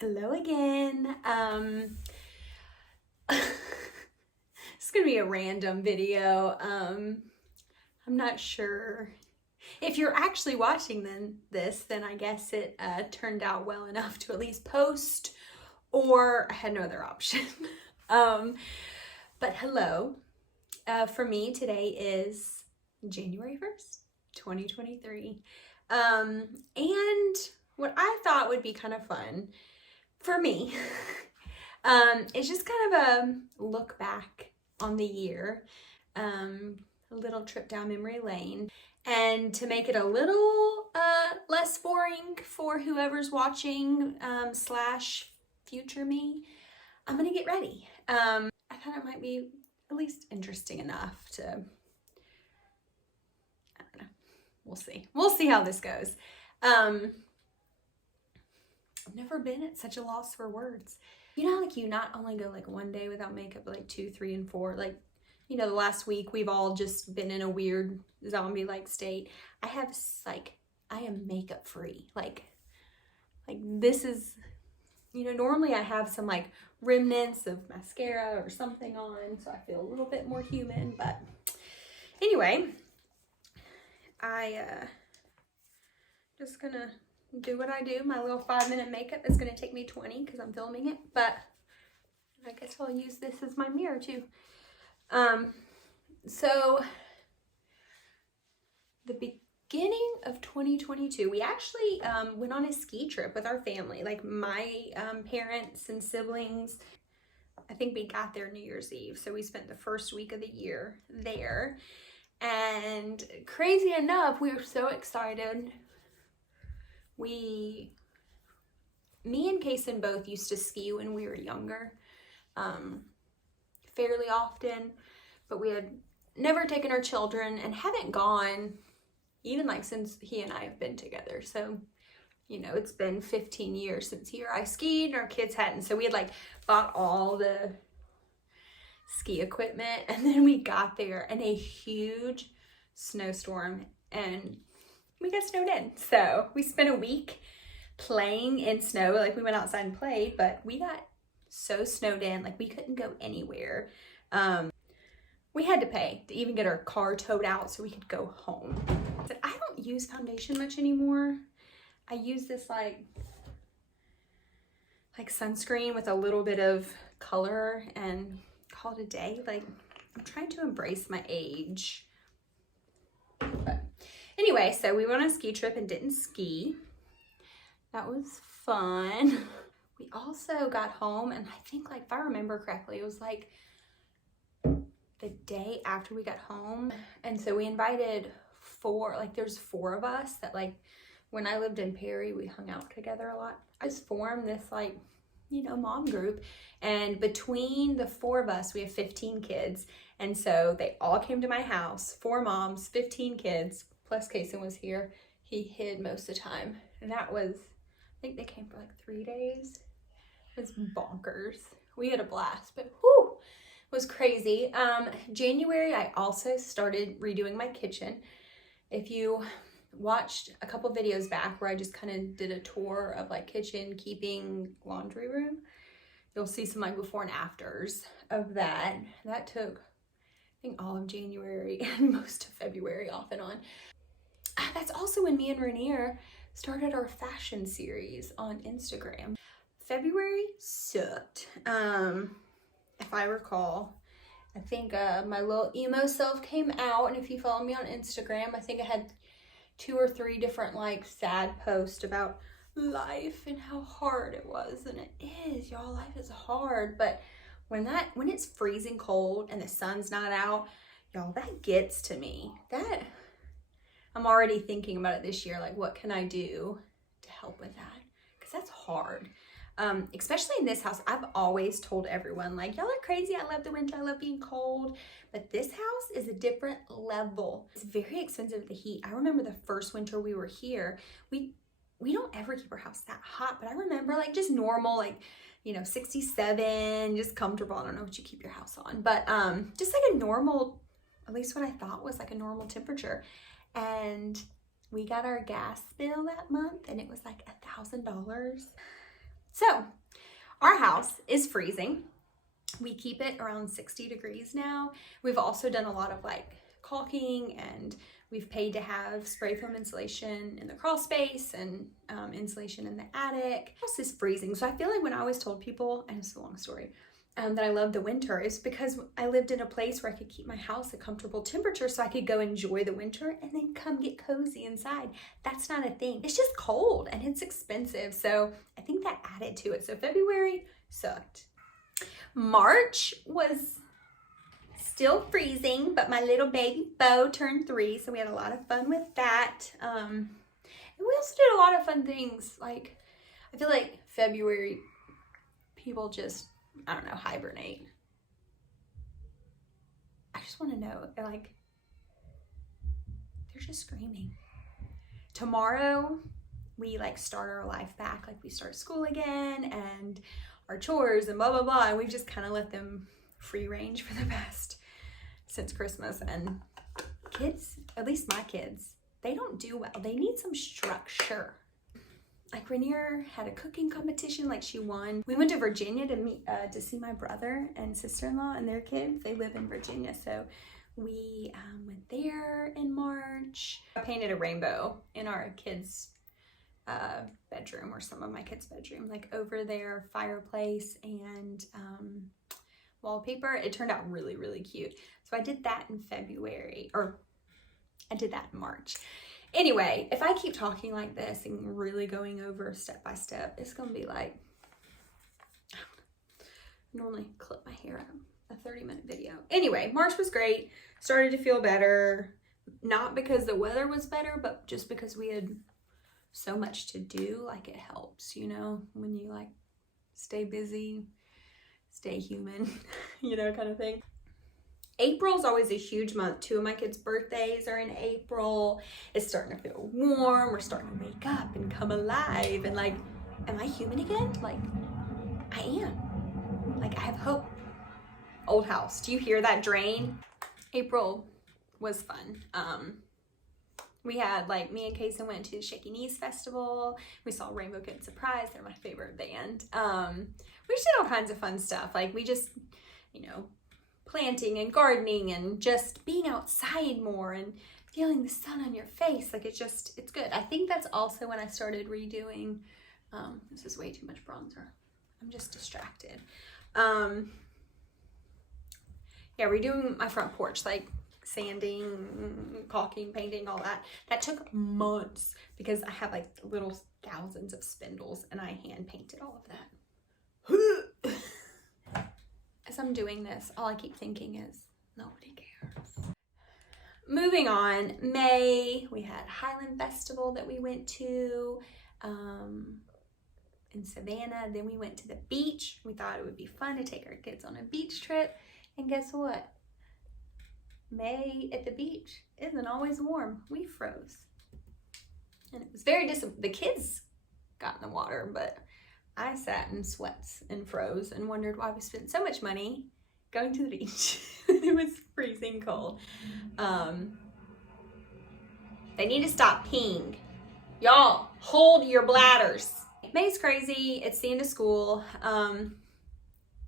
Hello again. It's gonna be a random video. I'm not sure if you're actually watching then I guess it turned out well enough to at least post, or I had no other option. But hello. For me, today is January 1st, 2023. And what I thought would be kind of fun for me, it's just kind of a look back on the year, a little trip down memory lane, and to make it a little less boring for whoever's watching slash future me, I'm gonna get ready. I thought it might be at least interesting enough to, I don't know, we'll see how this goes. I've never been at such a loss for words. You know, like you not only go like one day without makeup, but like 2, 3, and 4. Like, you know, the last week we've all just been in a weird zombie-like state. I am makeup free. Like this is, you know, normally I have some like remnants of mascara or something on, so I feel a little bit more human. But anyway, just gonna do what I do. My little 5-minute makeup is gonna take me 20 because I'm filming it, but I guess I'll use this as my mirror too. So the beginning of 2022, we actually went on a ski trip with our family, like my parents and siblings. I think we got there New Year's Eve, so we spent the first week of the year there. And crazy enough, we were so excited. Me and Kason both used to ski when we were younger, fairly often, but we had never taken our children and haven't gone even like since he and I have been together. So, you know, it's been 15 years since he or I skied and our kids hadn't. So we had like bought all the ski equipment, and then we got there in a huge snowstorm and we got snowed in. So we spent a week playing in snow. Like we went outside and played, but we got so snowed in, like we couldn't go anywhere. We had to pay to even get our car towed out so we could go home. But I don't use foundation much anymore. I use this like sunscreen with a little bit of color and call it a day. Like I'm trying to embrace my age. But anyway, so we went on a ski trip and didn't ski. That was fun. We also got home, and I think, like, if I remember correctly, it was like the day after we got home. And so we invited there's 4 of us that, like, when I lived in Perry, we hung out together a lot. I just formed this, like, you know, mom group. And between the 4 of us, we have 15 kids. And so they all came to my house, 4 moms, 15 kids, plus Kason was here. He hid most of the time. And that was, I think they came for like 3 days. It was bonkers. We had a blast, but whew, it was crazy. January, I also started redoing my kitchen. If you watched a couple videos back where I just kind of did a tour of like kitchen, keeping, laundry room, you'll see some like before and afters of that. That took, I think, all of January and most of February off and on. That's also when me and Rainier started our fashion series on Instagram. February sucked. If I recall, I think my little emo self came out, and if you follow me on Instagram, I think I had 2 or 3 different like sad posts about life and how hard it was. And it is, y'all, life is hard. But when it's freezing cold and the sun's not out, y'all, that gets to me. That I'm already thinking about it this year, like what can I do to help with that? Because that's hard. Especially in this house. I've always told everyone, like, y'all are crazy. I love the winter. I love being cold. But this house is a different level. It's very expensive, the heat. I remember the first winter we were here, we don't ever keep our house that hot, but I remember like just normal, like, you know, 67, just comfortable. I don't know what you keep your house on, but just like a normal, at least what I thought was like a normal temperature. And we got our gas bill that month and it was like $1,000. So our house is freezing. We keep it around 60 degrees now. We've also done a lot of like caulking, and we've paid to have spray foam insulation in the crawl space and insulation in the attic. The house is freezing. So I feel like when I always told people, and it's a long story, that I love the winter, is because I lived in a place where I could keep my house a comfortable temperature so I could go enjoy the winter and then come get cozy inside. That's not a thing. It's just cold and it's expensive. So I think that added to it. So February sucked. March was still freezing, but my little baby Beau turned 3, so we had a lot of fun with that. And we also did a lot of fun things. Like, I feel like February, people just, I don't know, hibernate. I just want to know, like, they're just screaming. Tomorrow, we like start our life back. Like, we start school again and our chores and blah, blah, blah. And we've just kind of let them free range for the past, since Christmas. And kids, at least my kids, they don't do well. They need some structure. Like Rainier had a cooking competition, like she won. We went to Virginia to meet, to see my brother and sister-in-law and their kids. They live in Virginia, so we went there in March. I painted a rainbow in our kids' bedroom, or some of my kids' bedroom, like over their fireplace and wallpaper. It turned out really, really cute. So I did that in February, or I did that in March. Anyway, if I keep talking like this and really going over step by step, it's gonna be like, I normally clip my hair out, a 30-minute video. Anyway, March was great. Started to feel better, not because the weather was better, but just because we had so much to do. Like, it helps, you know, when you like stay busy, stay human, you know, kind of thing. April's always a huge month. 2 of my kids' birthdays are in April. It's starting to feel warm. We're starting to wake up and come alive. And like, am I human again? Like, I am. Like, I have hope. Old house. Do you hear that drain? April was fun. We had, like, me and Kason went to the Shaky Knees Festival. We saw Rainbow Kid Surprise. They're my favorite band. We just did all kinds of fun stuff. Like, we just, you know, planting and gardening and just being outside more and feeling the sun on your face. Like, it's good. I think that's also when I started redoing, this is way too much bronzer. I'm just distracted. Yeah, redoing my front porch, like sanding, caulking, painting, all that. That took months because I have like little thousands of spindles and I hand painted all of that. As I'm doing this, all I keep thinking is, nobody cares. Moving on, May, we had Highland Festival that we went to in Savannah. Then we went to the beach. We thought it would be fun to take our kids on a beach trip. And guess what? May at the beach isn't always warm. We froze. And it was very the kids got in the water, but I sat in sweats and froze and wondered why we spent so much money going to the beach. It was freezing cold. They need to stop peeing. Y'all, hold your bladders. May's crazy. It's the end of school. And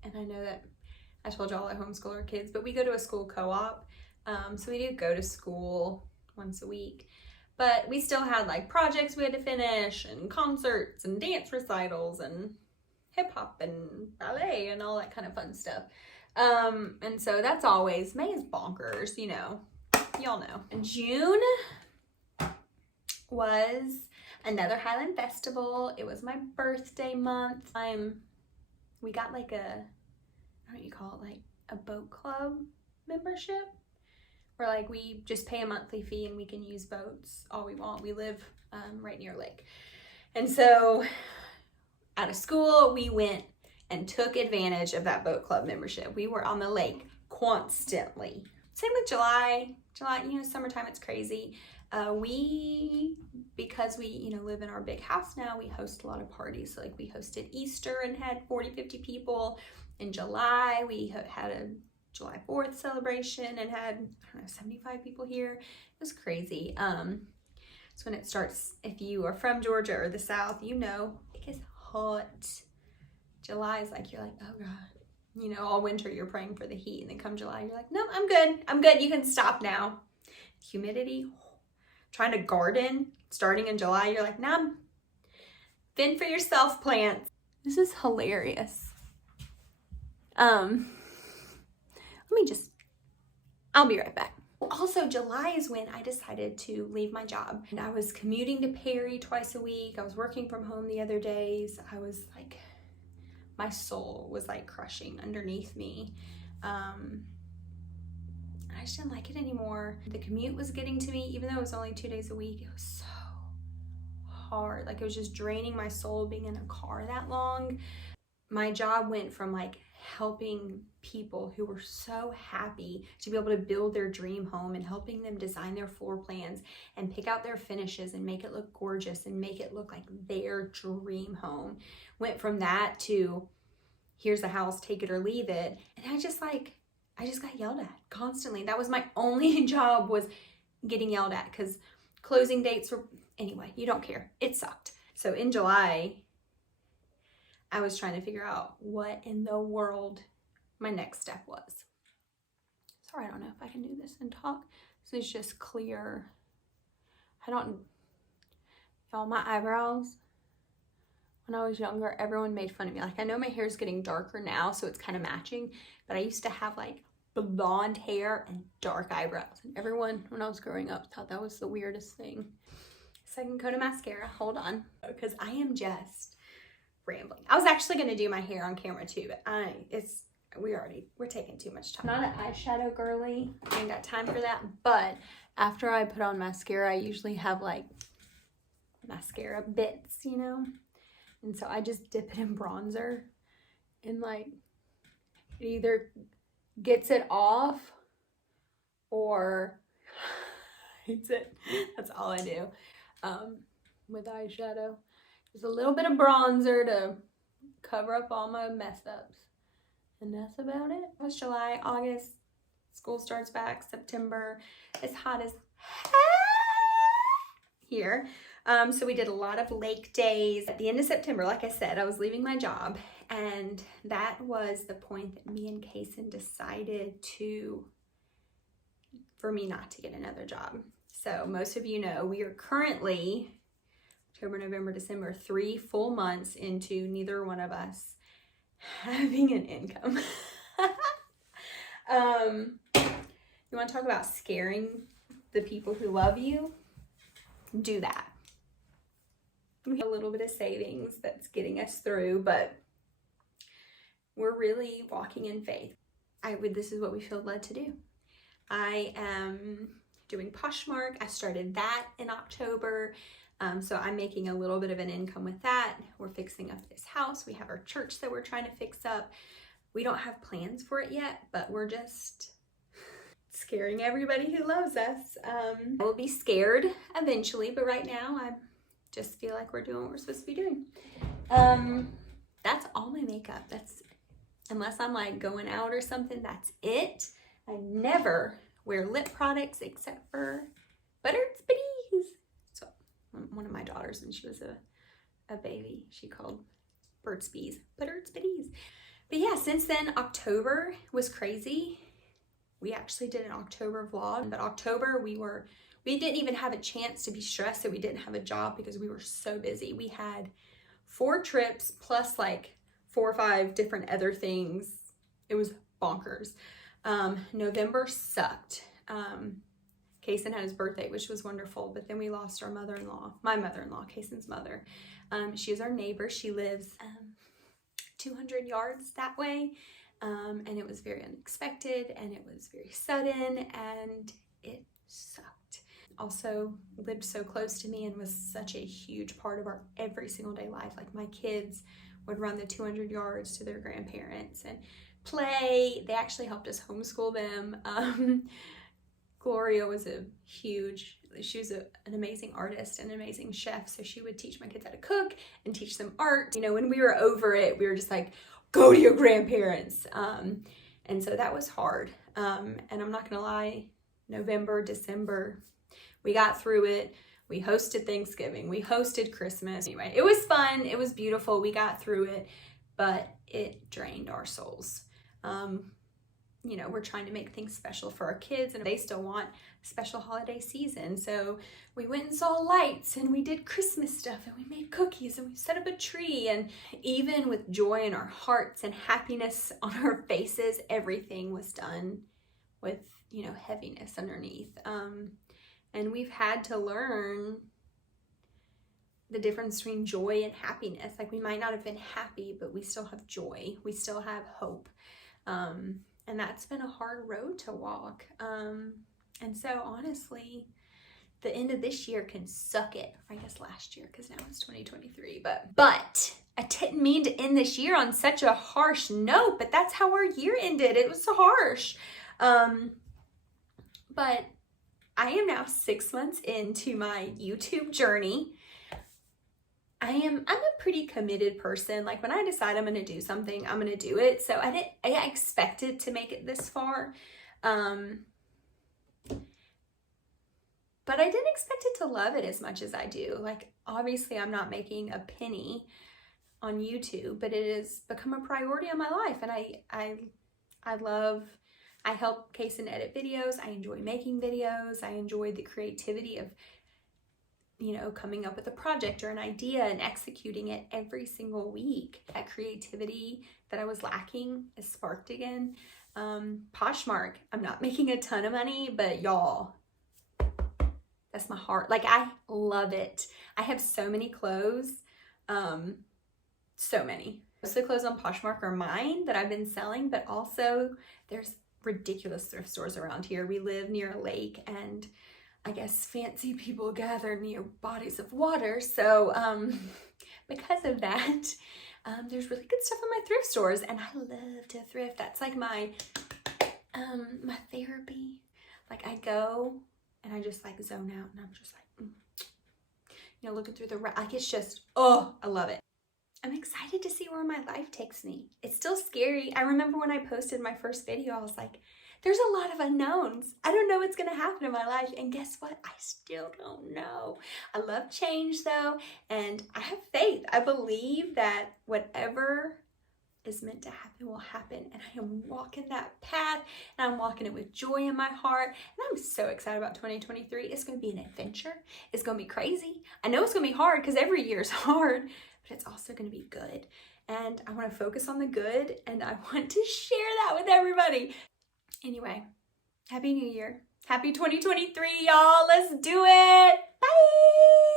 I know that I told y'all I homeschool our kids, but we go to a school co-op. So we do go to school once a week. But we still had like projects we had to finish and concerts and dance recitals and hip hop and ballet and all that kind of fun stuff. And so that's always, May is bonkers, you know, y'all know. And June was another Highland Festival. It was my birthday month. We got like a, I don't know what you call it, like a boat club membership. Where like we just pay a monthly fee and we can use boats all we want. We live right near a lake. And so out of school, we went and took advantage of that boat club membership. We were on the lake constantly. Same with July, you know, summertime, it's crazy. Because we, you know, live in our big house now, we host a lot of parties. So like we hosted Easter and had 40, 50 people. In July, we had a July 4th celebration and had, I don't know, 75 people here. It was crazy. So when it starts, if you are from Georgia or the South, you know, it gets hot. July is like, you're like, oh God. You know, all winter you're praying for the heat, and then come July, you're like, no, I'm good. I'm good. You can stop now. Humidity, trying to garden starting in July, you're like, nah, fend for yourself, plants. This is hilarious. I'll be right back. Also, July is when I decided to leave my job. And I was commuting to Perry twice a week. I was working from home the other days. I was like, my soul was like crushing underneath me. I just didn't like it anymore. The commute was getting to me, even though it was only 2 days a week. It was so hard. Like, it was just draining my soul being in a car that long. My job went from like helping people who were so happy to be able to build their dream home and helping them design their floor plans and pick out their finishes and make it look gorgeous and make it look like their dream home. Went from that to, here's the house, take it or leave it. And I just got yelled at constantly. That was my only job, was getting yelled at, because closing dates were, anyway, you don't care. It sucked. So in July, I was trying to figure out what in the world my next step was. Sorry, I don't know if I can do this and talk. This is just clear. Y'all, my eyebrows, when I was younger, everyone made fun of me. Like, I know my hair is getting darker now, so it's kind of matching, but I used to have like blonde hair and dark eyebrows. And everyone, when I was growing up, thought that was the weirdest thing. Second coat of mascara, hold on, because I am just rambling. I was actually going to do my hair on camera too, but we're taking too much time. I'm not an eyeshadow girly. I ain't got time for that. But after I put on mascara, I usually have like mascara bits, you know? And so I just dip it in bronzer, and like, it either gets it off or hides it. That's all I do with eyeshadow. Just a little bit of bronzer to cover up all my mess ups. And that's about it. It was July, August, school starts back, September. It's hot as heck here. So we did a lot of lake days. At the end of September, like I said, I was leaving my job, and that was the point that me and Kaysen decided for me not to get another job. So most of you know, we are currently October, November, December, 3 full months into neither one of us having an income. You want to talk about scaring the people who love you? Do that. We have a little bit of savings that's getting us through, but we're really walking in faith. This is what we feel led to do. I am doing Poshmark. I started that in October. So I'm making a little bit of an income with that. We're fixing up this house. We have our church that we're trying to fix up. We don't have plans for it yet, but we're just scaring everybody who loves us. I will be scared eventually, but right now I just feel like we're doing what we're supposed to be doing. That's all my makeup. Unless I'm like going out or something, that's it. I never wear lip products except for Buttered Spitties. So one of my daughters, when she was a baby, she called Burt's Bees Buttered Spitties. But yeah, since then, October was crazy. We actually did an October vlog, but October we didn't even have a chance to be stressed that we didn't have a job because we were so busy. We had 4 trips plus like 4 or 5 different other things. It was bonkers. November sucked. Kaysen had his birthday, which was wonderful, but then we lost our mother-in-law, my mother-in-law, Kaysen's mother. She is our neighbor. She lives 200 yards that way. And it was very unexpected, and it was very sudden, and it sucked. Also lived so close to me and was such a huge part of our every single day life. Like, my kids would run the 200 yards to their grandparents and play. They actually helped us homeschool them. Gloria was she was an amazing artist and an amazing chef. So she would teach my kids how to cook and teach them art. You know, when we were over it, we were just like, go to your grandparents. And so that was hard. And I'm not gonna lie, November, December, we got through it. We hosted Thanksgiving, we hosted Christmas. Anyway, it was fun, it was beautiful, we got through it. but it drained our souls. You know, we're trying to make things special for our kids, and they still want a special holiday season. So we went and saw lights, and we did Christmas stuff, and we made cookies, and we set up a tree. And even with joy in our hearts and happiness on our faces, everything was done with, you know, heaviness underneath. And we've had to learn the difference between joy and happiness. Like, we might not have been happy, but we still have joy. We still have hope. And that's been a hard road to walk. And so honestly, the end of this year can suck it. I guess last year, because now it's 2023. But I didn't mean to end this year on such a harsh note, but that's how our year ended. It was so harsh. But I am now 6 months into my YouTube journey. I'm a pretty committed person. Like, when I decide I'm going to do something, I'm going to do it. So I expected to make it this far. But I didn't expect it to love it as much as I do. Like, obviously I'm not making a penny on YouTube, but it has become a priority in my life. And I help case and edit videos. I enjoy making videos. I enjoy the creativity of, you know, coming up with a project or an idea and executing it every single week. That creativity that I was lacking is sparked again. Poshmark, I'm not making a ton of money, but y'all, that's my heart. Like, I love it. I have so many clothes, so many. Most of the clothes on Poshmark are mine that I've been selling, but also there's ridiculous thrift stores around here. We live near a lake, and I guess fancy people gather near bodies of water. So because of that, there's really good stuff in my thrift stores, and I love to thrift. That's like my my therapy. Like, I go and I just like zone out, and I'm just like, you know, looking through the, like, it's just, oh, I love it. I'm excited to see where my life takes me. It's still scary. I remember when I posted my first video, I was like, there's a lot of unknowns. I don't know what's gonna happen in my life. And guess what? I still don't know. I love change though, and I have faith. I believe that whatever is meant to happen will happen. And I am walking that path, and I'm walking it with joy in my heart. And I'm so excited about 2023. It's gonna be an adventure. It's gonna be crazy. I know it's gonna be hard because every year is hard, but it's also gonna be good. And I wanna focus on the good, and I want to share that with everybody. Anyway, Happy New Year. Happy 2023, y'all. Let's do it. Bye.